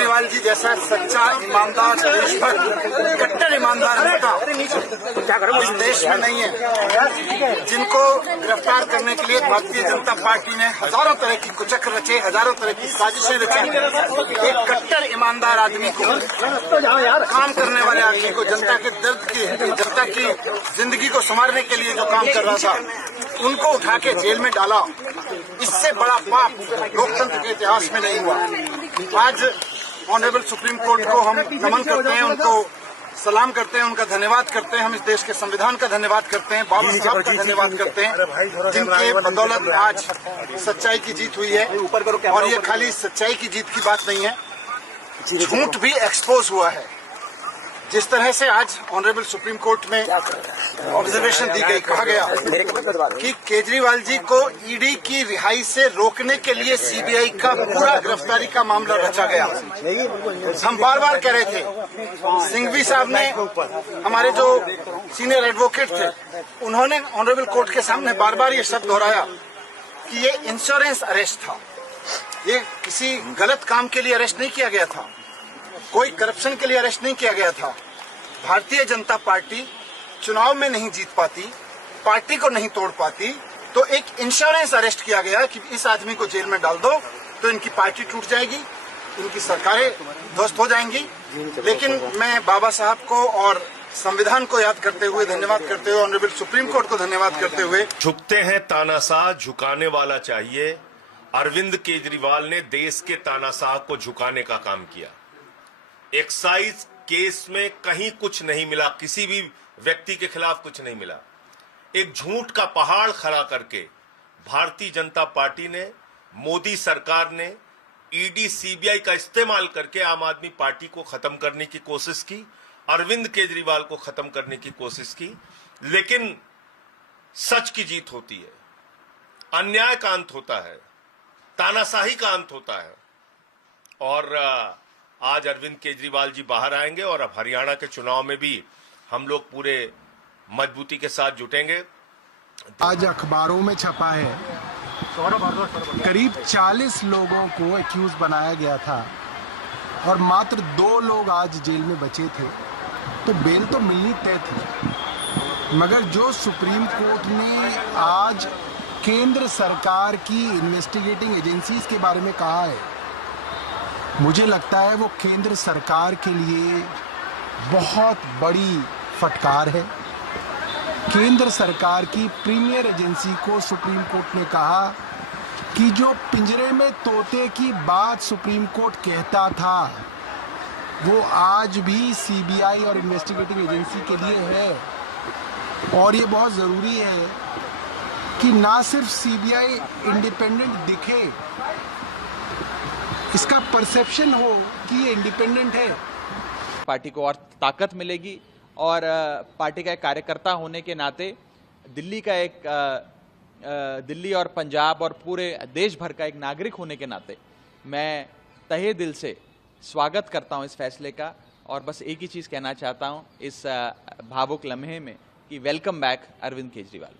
केजरीवाल जी जैसा सच्चा ईमानदार देशभक्त कट्टर ईमानदार नेता इस देश में नहीं है, जिनको गिरफ्तार करने के लिए भारतीय जनता पार्टी ने हजारों तरह की कुचक्र रचे, हजारों तरह की साजिशें रची। एक कट्टर ईमानदार आदमी को, काम करने वाले आदमी को, जनता के दर्द की, जनता की जिंदगी को संवारने के लिए जो काम कर रहा था, उनको उठा के जेल में डाला। इससे बड़ा पाप लोकतंत्र के इतिहास में नहीं हुआ। आज ऑनरेबल सुप्रीम कोर्ट को हम नमन करते हैं, उनको सलाम करते हैं, उनका धन्यवाद करते हैं। हम इस देश के संविधान का धन्यवाद करते हैं, बाबा साहब का धन्यवाद करते हैं, जिनके बदौलत आज सच्चाई की जीत हुई है। और ये खाली सच्चाई की जीत की बात नहीं है, झूठ भी एक्सपोज हुआ है। जिस तरह से आज ऑनरेबल सुप्रीम कोर्ट में ऑब्जर्वेशन दी गई, कहा गया कि केजरीवाल जी को ईडी की रिहाई से रोकने के लिए सीबीआई का पूरा गिरफ्तारी का मामला रचा गया। हम बार बार कह रहे थे, सिंघवी साहब ने, हमारे जो सीनियर एडवोकेट थे, उन्होंने ऑनरेबल कोर्ट के सामने बार बार ये शब्द दोहराया कि ये इंश्योरेंस अरेस्ट था, ये किसी गलत काम के लिए अरेस्ट नहीं किया गया था, कोई करप्शन के लिए अरेस्ट नहीं किया गया था। भारतीय जनता पार्टी चुनाव में नहीं जीत पाती, पार्टी को नहीं तोड़ पाती, तो एक इंश्योरेंस अरेस्ट किया गया कि इस आदमी को जेल में डाल दो तो इनकी पार्टी टूट जाएगी, इनकी सरकारें ध्वस्त हो जाएंगी। लेकिन मैं बाबा साहब को और संविधान को याद करते हुए, धन्यवाद करते हुए, ऑनरेबल सुप्रीम कोर्ट को धन्यवाद करते हुए, झुकते हैं तानाशाह, झुकाने वाला चाहिए। अरविंद केजरीवाल ने देश के तानाशाह को झुकाने का काम किया। एक्साइज केस में कहीं कुछ नहीं मिला, किसी भी व्यक्ति के खिलाफ कुछ नहीं मिला। एक झूठ का पहाड़ खड़ा करके भारतीय जनता पार्टी ने, मोदी सरकार ने ईडी सीबीआई का इस्तेमाल करके आम आदमी पार्टी को खत्म करने की कोशिश की, अरविंद केजरीवाल को खत्म करने की कोशिश की। लेकिन सच की जीत होती है, अन्याय का अंत होता है, तानाशाही का अंत होता है। और आज अरविंद केजरीवाल जी बाहर आएंगे और अब हरियाणा के चुनाव में भी हम लोग पूरे मजबूती के साथ जुटेंगे। आज अखबारों में छपा है, करीब 40 लोगों को एक्यूज बनाया गया था और मात्र 2 लोग आज जेल में बचे थे, तो बेल तो मिलनी तय थी। मगर जो सुप्रीम कोर्ट ने आज केंद्र सरकार की इन्वेस्टिगेटिंग एजेंसीज के बारे में कहा है, मुझे लगता है वो केंद्र सरकार के लिए बहुत बड़ी फटकार है। केंद्र सरकार की प्रीमियर एजेंसी को सुप्रीम कोर्ट ने कहा कि जो पिंजरे में तोते की बात सुप्रीम कोर्ट कहता था, वो आज भी सीबीआई और इन्वेस्टिगेटिंग एजेंसी के लिए है। और ये बहुत ज़रूरी है कि ना सिर्फ सीबीआई इंडिपेंडेंट दिखे, इसका परसेप्शन हो कि ये इंडिपेंडेंट है। पार्टी को और ताकत मिलेगी और पार्टी का एक कार्यकर्ता होने के नाते, दिल्ली और पंजाब और पूरे देश भर का एक नागरिक होने के नाते मैं तहे दिल से स्वागत करता हूं इस फैसले का। और बस एक ही चीज़ कहना चाहता हूं इस भावुक लम्हे में कि वेलकम बैक अरविंद केजरीवाल।